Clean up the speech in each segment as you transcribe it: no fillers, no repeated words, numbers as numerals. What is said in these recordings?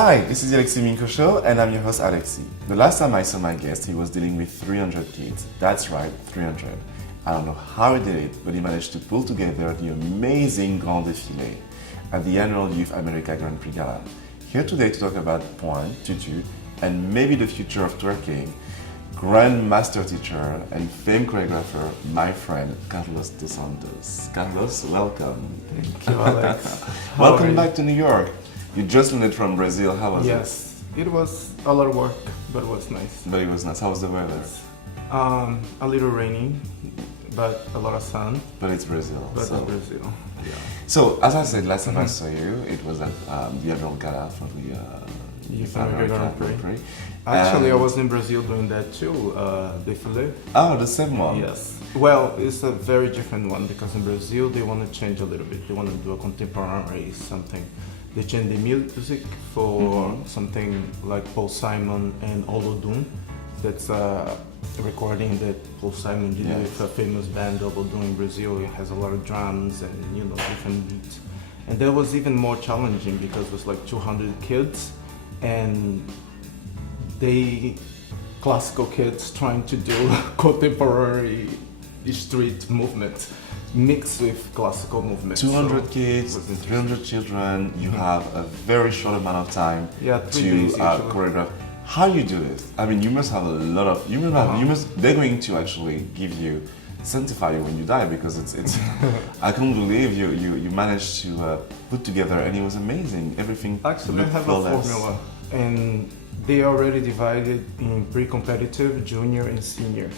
Hi, this is the Alexi Minko Show, and I'm your host Alexi. The last time I saw my guest, he was dealing with 300 kids. That's right, 300. I don't know how he did it, but he managed to pull together the amazing Grand Défilé at the annual Youth America Grand Prix Gala. Here today to talk about pointe, tutu, and maybe the future of twerking, Grand Master Teacher and famed choreographer, my friend Carlos Dos Santos. Carlos, welcome. Thank you, Alex. Welcome back to New York. You just landed from Brazil. How was it? Yes, it was a lot of work, but it was nice. But it was nice. How was the weather? A little rainy, but a lot of sun. But it's Brazil. But it's Brazil. Yeah. So, as I said, last time I saw you, it was at the annual gala for the Youth America Grand Prix. And Actually, I was in Brazil doing that too, défilé. Oh, the same one? Yes. Well, it's a very different one because in Brazil they want to change a little bit. They want to do a contemporary something. They change the music for something like Paul Simon and Olodum. That's a recording that Paul Simon did with a famous band Olodum in Brazil. It has a lot of drums and different beats. And that was even more challenging because it was like 200 kids and classical kids trying to do contemporary street movement mixed with classical movement. 200 kids, 300 children, you have a very short amount of time to choreograph. How you do this? I mean, you must have a lot of, they're going to actually give you, sanctify you when you die because it's I can't believe you managed to put together and it was amazing. Everything actually I have flawless. A formula and they are already divided in pre-competitive, junior and senior.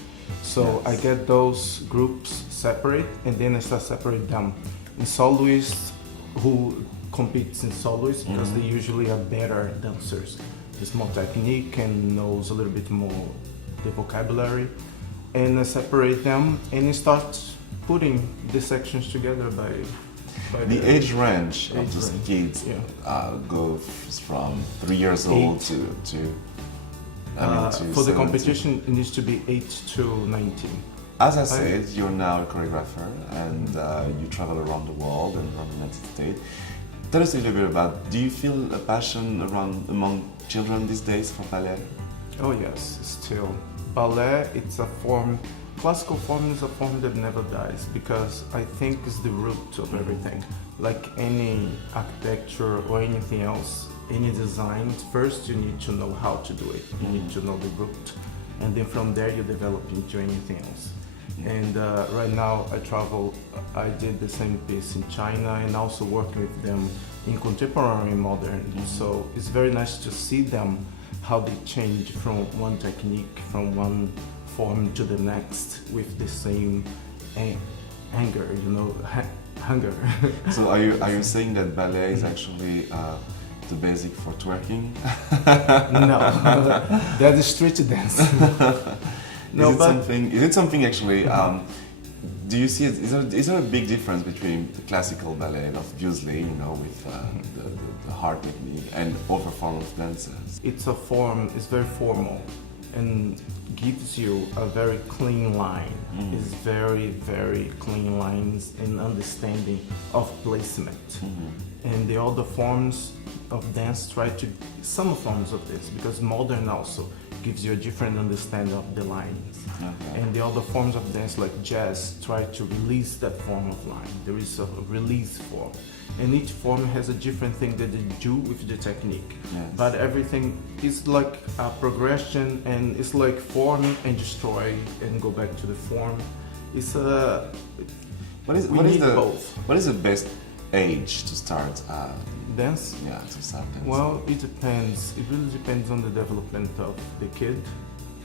So I get those groups separate and then I start separate them. In soloists who competes in soloists because they usually are better dancers. It's more technique and knows a little bit more the vocabulary. And I separate them and I start putting the sections together by the age range of those kids goes from 3 years old to for the competition, it needs to be 8 to 19. As I said, you're now a choreographer and you travel around the world and around the United States. Tell us a little bit about, do you feel a passion among children these days for ballet? Oh yes, still. Ballet, it's a form, classical form is a form that never dies because I think it's the root of everything. Like any architecture or anything else, any design, first you need to know how to do it. You need to know the root. And then from there you develop into anything else. And right now I did the same piece in China and also working with them in contemporary and modern. So it's very nice to see them, how they change from one technique, from one form to the next with the same hunger. So are you saying that ballet is actually the basic for twerking? No, that is street dance. No, is it something actually? Do you see it? Is there a big difference between the classical ballet, obviously, with the hard technique, and other forms of dances? It's a form. It's very formal, and gives you a very clean line. It's very, very clean lines and understanding of placement. And the other forms of dance some forms of this, because modern also gives you a different understanding of the lines. Okay. And the other forms of dance like jazz try to release that form of line. There is a release form. And each form has a different thing that they do with the technique. Yes. But everything is like a progression and it's like form and destroy and go back to the form. It's what is both. What is the best age to start dance? Yeah, to start dance. Well, it depends. It really depends on the development of the kid.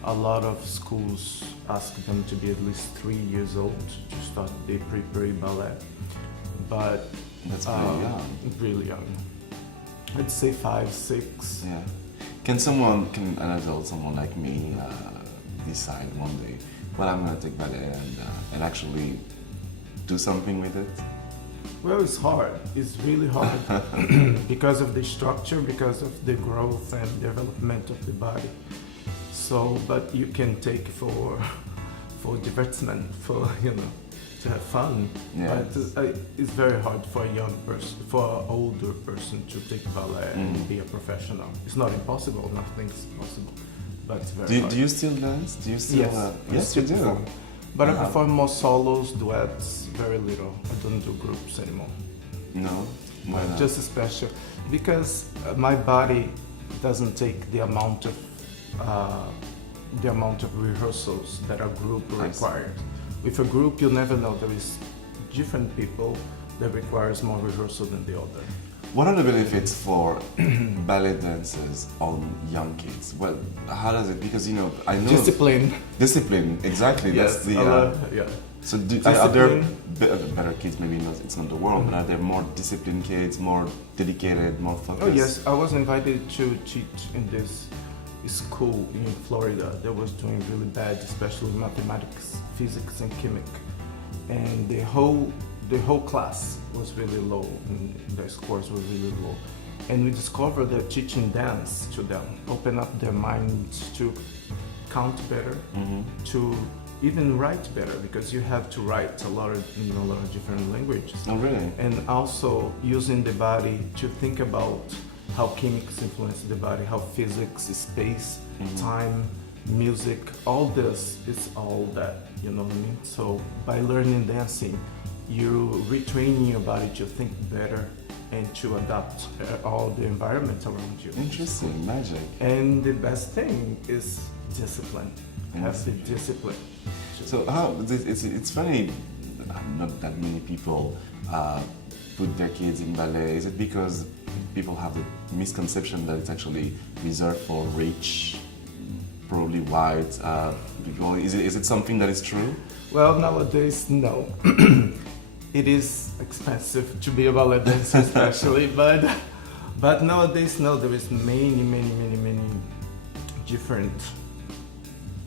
A lot of schools ask them to be at least 3 years old to start the pre-ballet. But that's pretty young. Really young. I'd say 5, 6. Yeah. Can an adult, someone like me, decide one day, well, I'm going to take ballet and actually do something with it? Well, it's hard. It's really hard because of the structure, because of the growth and development of the body. So, but you can take for divertisement, to have fun. Yes. But it's very hard for a young person, for an older person to take ballet and be a professional. It's not impossible, nothing's possible, but it's very hard. Do you still dance? Do you still? Yes, I Yes, you still do. perform. But I Wow. perform more solos, duets, very little. I don't do groups anymore. No. Why not? Just special, because my body doesn't take the amount of rehearsals that a group I see. required. With a group, you never know. There is different people that requires more rehearsal than the other. What are the benefits for ballet dancers on young kids? Well, how does it? Because I know Discipline. Discipline, exactly. Yes, That's the. a lot, yeah. So are there Discipline. better kids? Maybe not. It's not the world, but are there more disciplined kids, more dedicated, more focused? Oh yes, I was invited to teach in this school in Florida that was doing really bad, especially mathematics, physics, and chemic, and the whole class was really low, and their scores were really low. And we discovered that teaching dance to them open up their minds to count better, to even write better, because you have to write a lot of different languages. Oh, really? And also using the body to think about how chemics influence the body, how physics, space, time, music, all this is all that, you know what I mean? So by learning dancing, you're retraining your body to think better and to adapt all the environment around you. Interesting, magic. And the best thing is discipline. Have the discipline. So it's funny, not that many people put their kids in ballet. Is it because people have the misconception that it's actually reserved for rich, probably white people? Is it something that is true? Well, nowadays, no. It is expensive to be a ballet dancer, especially, but nowadays, no. There is many different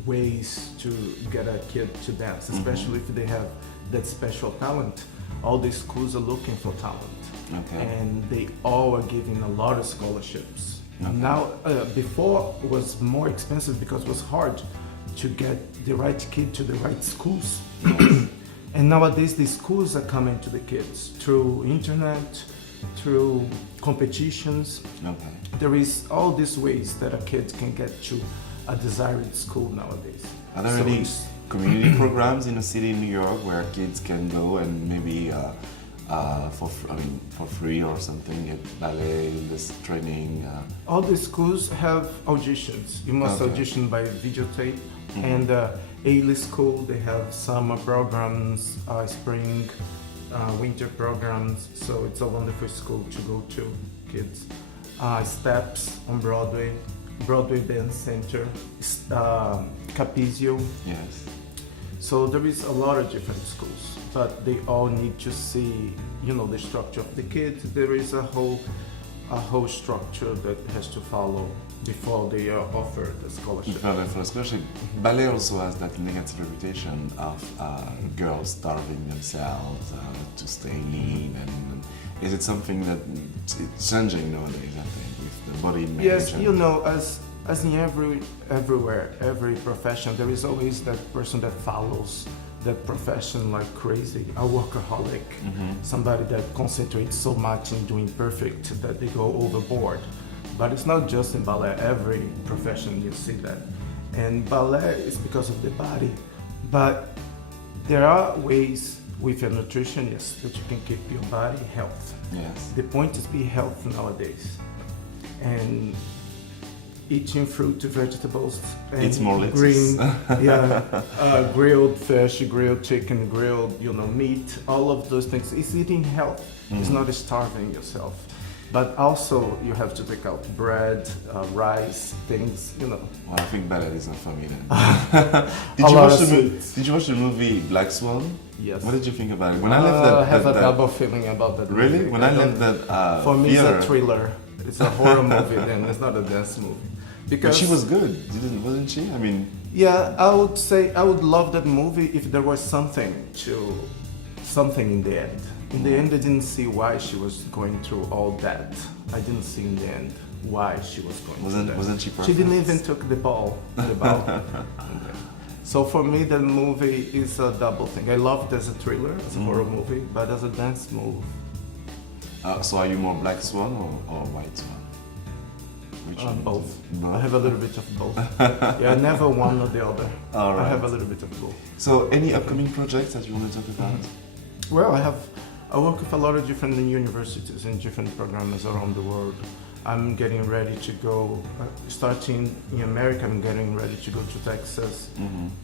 ways to get a kid to dance, especially if they have that special talent. All these schools are looking for talent, and they all are giving a lot of scholarships. Now, before it was more expensive because it was hard to get the right kid to the right schools. And nowadays, the schools are coming to the kids through internet, through competitions. There is all these ways that a kid can get to a desired school nowadays. Are there any community programs in a city in New York where kids can go and maybe for free or something get ballet, this training? All the schools have auditions. You must audition by videotape. And A-list school, they have summer programs, spring, winter programs. So it's a wonderful school to go to, kids. Steps on Broadway, Broadway Dance Center, Capizio. Yes. So there is a lot of different schools, but they all need to see, the structure of the kids. There is a whole structure that has to follow before they are offered a scholarship. For a scholarship, ballet also has that negative reputation of girls starving themselves to stay lean. And is it something that it's changing nowadays? I think with the body image. Yes, as in everywhere, every profession, there is always that person that follows that profession like crazy, a workaholic, somebody that concentrates so much in doing perfect that they go overboard. But it's not just in ballet, every profession you see that. And ballet is because of the body, but there are ways with a nutritionist that you can keep your body healthy. Yes. The point is be healthy nowadays. And eating fruit, vegetables, and Eat more lettuce. green, grilled fish, grilled chicken, grilled, meat, all of those things. It's eating health. It's not starving yourself. But also you have to take out bread, rice, things, Well, I think ballet is not for me then. Did you watch the movie Black Swan? Yes. What did you think about it? When I left that, I have a double feeling about that. Really? movie. When I left that for me, theater, it's a thriller. It's a horror movie. Then it's not a dance movie. but Because she was good, wasn't she? I mean, yeah, I would say I would love that movie if there was something in the end. In the end, I didn't see why she was going through all that. I didn't see in the end why she was going through that. wasn't she perfect? She didn't even took the ball. So for me, the movie is a double thing. I love it as a thriller, as a horror movie, but as a dance move. So are you more black swan or white swan? Which one? Both. Both? I have a little bit of both. Yeah, never one or the other. All right. I have a little bit of both. So any upcoming projects that you want to talk about? Well, I work with a lot of different universities and different programs around the world. I'm getting ready to go, starting in America, I'm getting ready to go to Texas,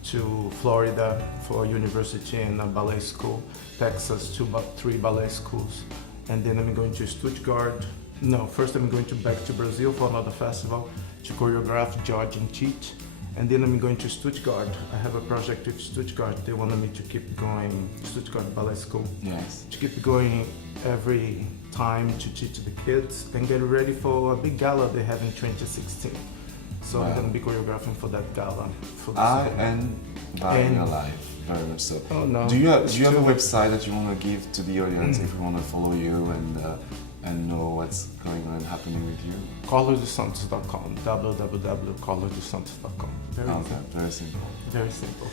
to Florida for a university and a ballet school, Texas, three ballet schools. And then I'm going to Stuttgart. No, first I'm going back to Brazil for another festival to choreograph, judge and teach. And then I'm going to Stuttgart. I have a project with Stuttgart. They wanted me to keep going, Stuttgart Ballet School. Yes. To keep going every time to teach the kids and get ready for a big gala they have in 2016. So Wow. I'm going to be choreographing for that gala. For this I summer. am very alive, very much so. Oh no. Do you have a website that you want to give to the audience if we want to follow you and know what's going on and happening with you? CarlosDosSantos.com, www.carlosdossantos.com. Very Okay, easy. very simple. Very simple.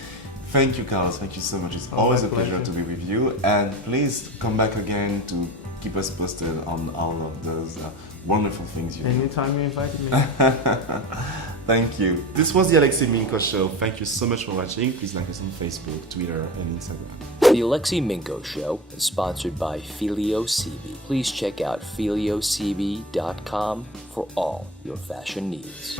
Thank you, Carlos. Thank you so much. It's Oh, always my a pleasure pleasure. to be with you. And please come back again to keep us posted on all of those wonderful things you do. Anytime you invite me. Thank you. This was the Alexi Minko Show. Thank you so much for watching. Please like us on Facebook, Twitter, and Instagram. The Alexi Minko Show is sponsored by Filio CB. Please check out filiocb.com for all your fashion needs.